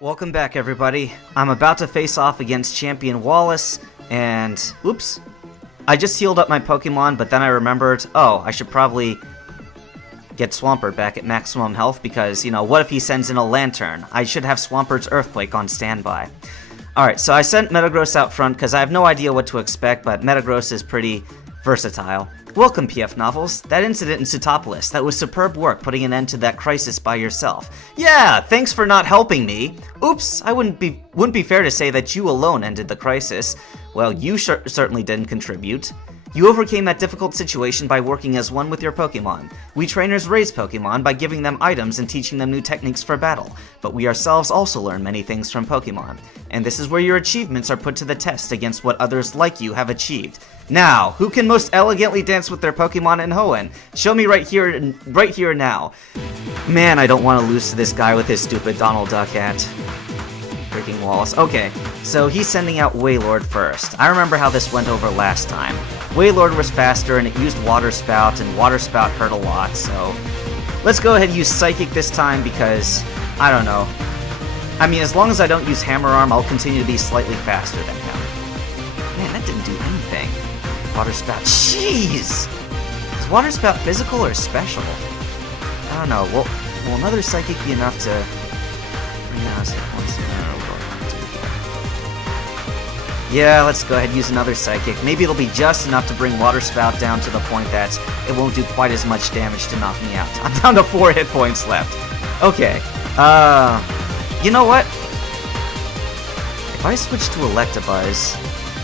Welcome back, everybody. I'm about to face off against Champion Wallace, and... oops. I just healed up my Pokemon, but then I remembered, oh, I should probably get Swampert back at maximum health, because, you know, what if he sends in a Lantern? I should have Swampert's Earthquake on standby. Alright, so I sent Metagross out front, because I have no idea what to expect, but Metagross is pretty versatile. Welcome, PF Novels. That incident in Sootopolis, that was superb work putting an end to that crisis by yourself. Yeah, thanks for not helping me. Oops, I wouldn't be fair to say that you alone ended the crisis. Well, you certainly didn't contribute. You overcame that difficult situation by working as one with your Pokemon. We trainers raise Pokemon by giving them items and teaching them new techniques for battle, but we ourselves also learn many things from Pokemon. And this is where your achievements are put to the test against what others like you have achieved. Now, who can most elegantly dance with their Pokemon in Hoenn? Show me right here now. Man, I don't want to lose to this guy with his stupid Donald Duck hat. Freaking Wallace. Okay, so he's sending out Wailord first. I remember how this went over last time. Wailord was faster and it used Water Spout, and Water Spout hurt a lot, so... let's go ahead and use Psychic this time because, I don't know. I mean, as long as I don't use Hammer Arm, I'll continue to be slightly faster than him. Man, that didn't do anything. Water Spout. Jeez! Is Water Spout physical or special? I don't know. Will another Psychic be enough to bring out his hit points? Yeah, let's go ahead and use another Psychic. Maybe it'll be just enough to bring Water Spout down to the point that it won't do quite as much damage to knock me out. I'm down to 4 hit points left. Okay. You know what? If I switch to Electabuzz,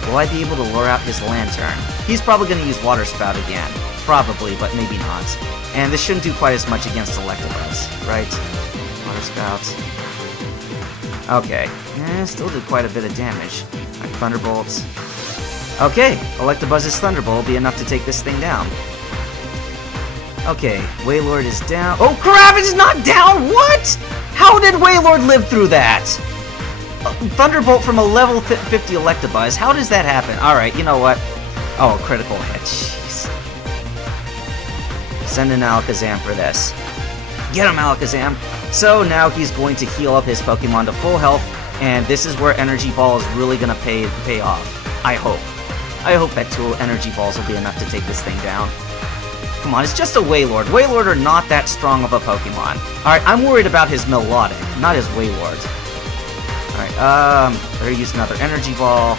will I be able to lure out his Lantern? He's probably going to use Water Spout again. Probably, but maybe not. And this shouldn't do quite as much against Electabuzz, right? Water Spout. Okay. Still did quite a bit of damage. Alright, Thunderbolt. Okay, Electabuzz's Thunderbolt will be enough to take this thing down. Okay, Wailord is down. Oh crap, it's not down! What?! How did Wailord live through that? Thunderbolt from a level 50 Electabuzz. How does that happen? Alright, you know what? Oh, critical hit. Jeez. Send in Alakazam for this. Get him, Alakazam! So now he's going to heal up his Pokemon to full health, and this is where Energy Ball is really going to pay off. I hope. I hope that 2 Energy Balls will be enough to take this thing down. Come on, it's just a Wailord. Wailord are not that strong of a Pokemon. Alright, I'm worried about his Melodic, not his Wailord. Alright, better use another Energy Ball.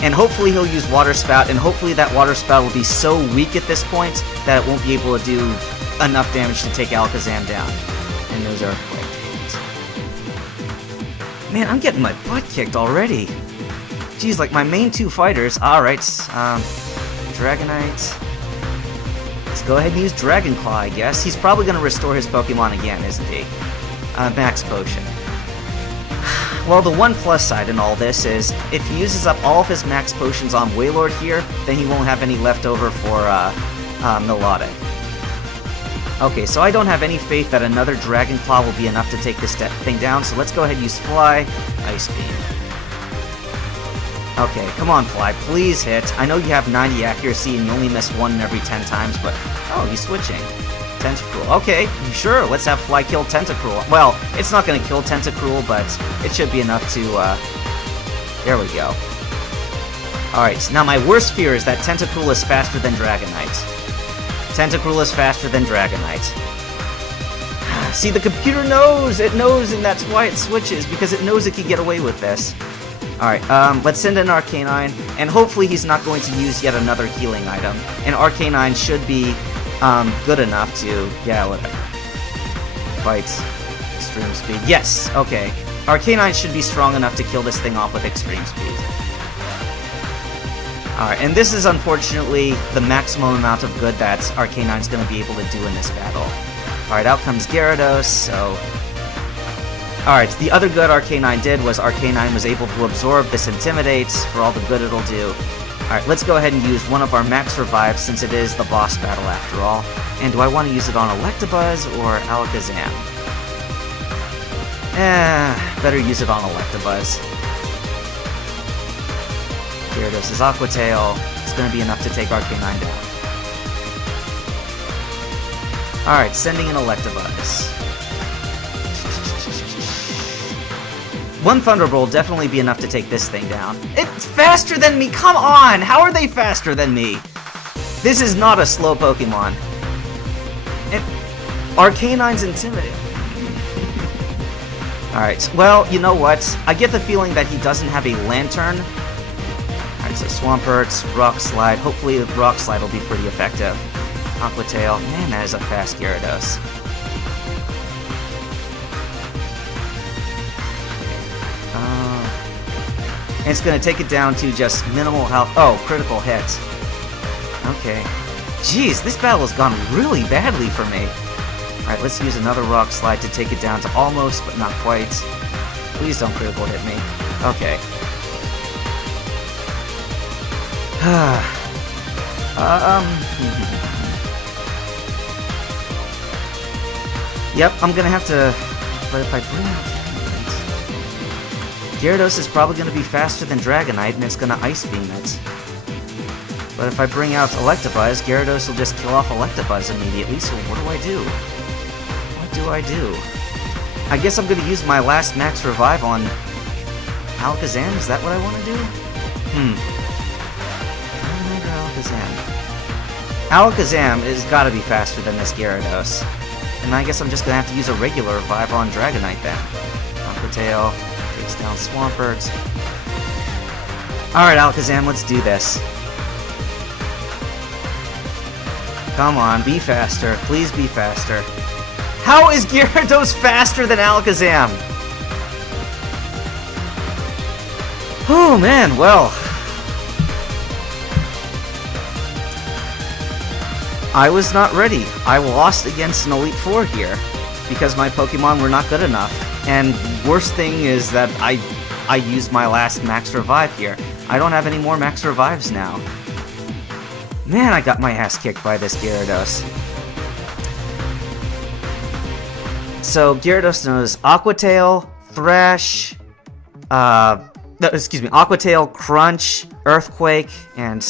And hopefully he'll use Water Spout, and hopefully that Water Spout will be so weak at this point that it won't be able to do enough damage to take Alakazam down. And there's Earthquake. Man, I'm getting my butt kicked already. Geez, like my main 2 fighters. Alright, Dragonite. Let's go ahead and use Dragon Claw, I guess. He's probably going to restore his Pokemon again, isn't he? Max Potion. Well, the one plus side in all this is, if he uses up all of his Max Potions on Wailord here, then he won't have any left over for Melodic. Okay, so I don't have any faith that another Dragon Claw will be enough to take this thing down, so let's go ahead and use Fly, Ice Beam. Okay, come on, Fly, please hit. I know you have 90 accuracy and you only miss 1 in every 10 times, but... oh, he's switching. Tentacruel. Okay, sure, let's have Fly kill Tentacruel. Well, it's not going to kill Tentacruel, but it should be enough to, there we go. Alright, now my worst fear is that Tentacruel is faster than Dragonite. Tentacruel is faster than Dragonite. See, the computer knows! It knows, and that's why it switches, because it knows it can get away with this. Alright, let's send in Arcanine, and hopefully he's not going to use yet another healing item. And Arcanine should be, good enough to... yeah, whatever. Fight. Extreme Speed. Yes! Okay. Arcanine should be strong enough to kill this thing off with Extreme Speed. Alright, and this is unfortunately the maximum amount of good that Arcanine's going to be able to do in this battle. Alright, out comes Gyarados, so... alright, the other good Arcanine did was Arcanine was able to absorb this Intimidate for all the good it'll do. Alright, let's go ahead and use one of our Max Revives since it is the boss battle after all. And do I want to use it on Electabuzz or Alakazam? Better use it on Electabuzz. Gyarados' Aqua Tail. It's going to be enough to take Arcanine down. Alright, sending in Electabuzz. One Thunderbolt will definitely be enough to take this thing down. It's faster than me! Come on! How are they faster than me? This is not a slow Pokemon. Arcanine's intimidating. Alright, well, you know what? I get the feeling that he doesn't have a Lantern. Alright, so Swampert, Rock Slide. Hopefully Rock Slide will be pretty effective. Aqua Tail. Man, that is a fast Gyarados. And it's going to take it down to just minimal health. Oh, critical hit. Okay. Jeez, this battle has gone really badly for me. Alright, let's use another Rock Slide to take it down to almost, but not quite. Please don't critical hit me. Okay. Yep, I'm gonna have to... But if I bring out... Gyarados is probably gonna be faster than Dragonite, and it's gonna Ice Beam it. But if I bring out Electabuzz, Gyarados will just kill off Electabuzz immediately, so what do I do? What do I do? I guess I'm gonna use my last Max Revive on Alakazam? Is that what I want to do? Alakazam has gotta be faster than this Gyarados. And I guess I'm just gonna have to use a regular Revive on Dragonite then. Aqua Tail takes down Swampert. Alright, Alakazam, let's do this. Come on, be faster. Please be faster. How is Gyarados faster than Alakazam? Oh man, well. I was not ready. I lost against an Elite Four here because my Pokemon were not good enough. And worst thing is that I used my last Max Revive here. I don't have any more Max Revives now. Man, I got my ass kicked by this Gyarados. So, Gyarados knows Aqua Tail, Thrash, Aqua Tail, Crunch, Earthquake, and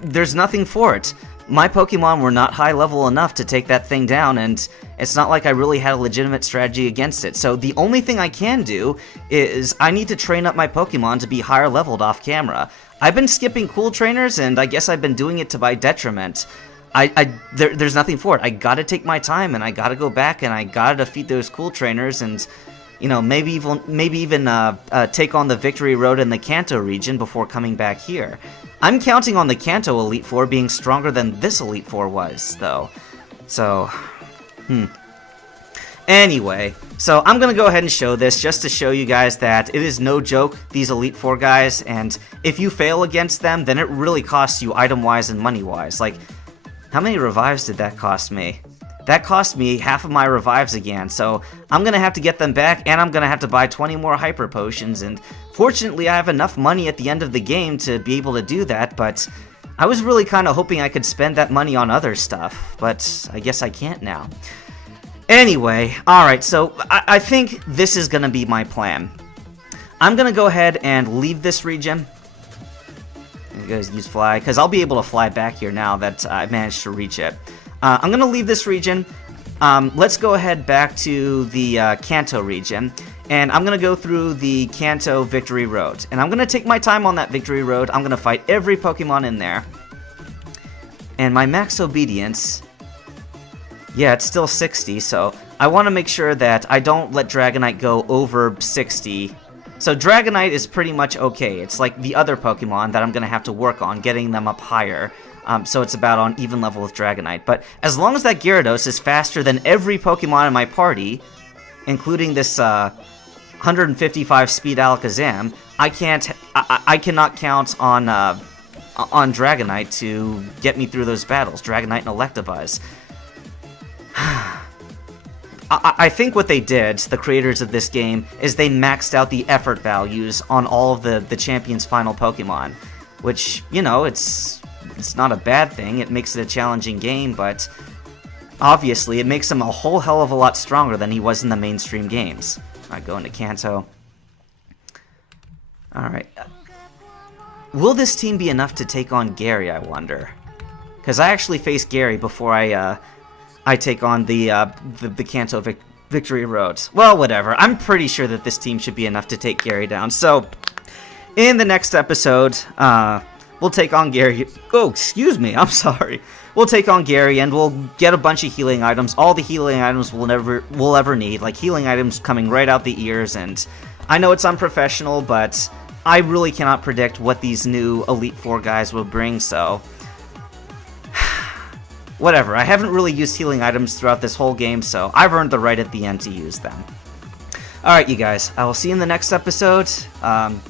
there's nothing for it. My Pokemon were not high level enough to take that thing down, and it's not like I really had a legitimate strategy against it. So the only thing I can do is I need to train up my Pokemon to be higher leveled off camera. I've been skipping cool trainers, and I guess I've been doing it to my detriment. There's nothing for it. I gotta take my time, and I gotta go back, and I gotta defeat those cool trainers, and you know, maybe even take on the Victory Road in the Kanto region before coming back here. I'm counting on the Kanto Elite Four being stronger than this Elite Four was, though. So, Anyway, so I'm gonna go ahead and show this just to show you guys that it is no joke, these Elite Four guys, and if you fail against them, then it really costs you item-wise and money-wise. Like, how many revives did that cost me? That cost me half of my revives again, so I'm gonna have to get them back, and I'm gonna have to buy 20 more Hyper Potions, and fortunately I have enough money at the end of the game to be able to do that, but I was really kind of hoping I could spend that money on other stuff, but I guess I can't now. Anyway, alright, so I think this is gonna be my plan. I'm gonna go ahead and leave this region. You guys use Fly, because I'll be able to fly back here now that I managed to reach it. I'm gonna leave this region. Let's go ahead back to the Kanto region, and I'm gonna go through the Kanto Victory Road. And I'm gonna take my time on that Victory Road. I'm gonna fight every Pokemon in there. And my max obedience, yeah, it's still 60, so I want to make sure that I don't let Dragonite go over 60. So Dragonite is pretty much okay. It's like the other Pokemon that I'm gonna have to work on, getting them up higher. So it's about on even level with Dragonite. But as long as that Gyarados is faster than every Pokemon in my party, including this 155 speed Alakazam, I cannot count on Dragonite to get me through those battles. Dragonite and Electabuzz. I think what they did, the creators of this game, is they maxed out the effort values on all of the champion's final Pokemon. Which, you know, it's not a bad thing. It makes it a challenging game, but obviously it makes him a whole hell of a lot stronger than he was in the mainstream games. Alright, go into Kanto. Alright. Will this team be enough to take on Gary, I wonder? Because I actually faced Gary before I take on the Kanto Victory Road. Well, whatever. I'm pretty sure that this team should be enough to take Gary down. So, in the next episode, we'll take on Gary. Oh, excuse me. I'm sorry. We'll take on Gary, and we'll get a bunch of healing items. All the healing items we'll ever need. Like, healing items coming right out the ears. And I know it's unprofessional, but I really cannot predict what these new Elite Four guys will bring, so whatever. I haven't really used healing items throughout this whole game, so I've earned the right at the end to use them. Alright, you guys. I will see you in the next episode.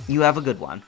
You have a good one.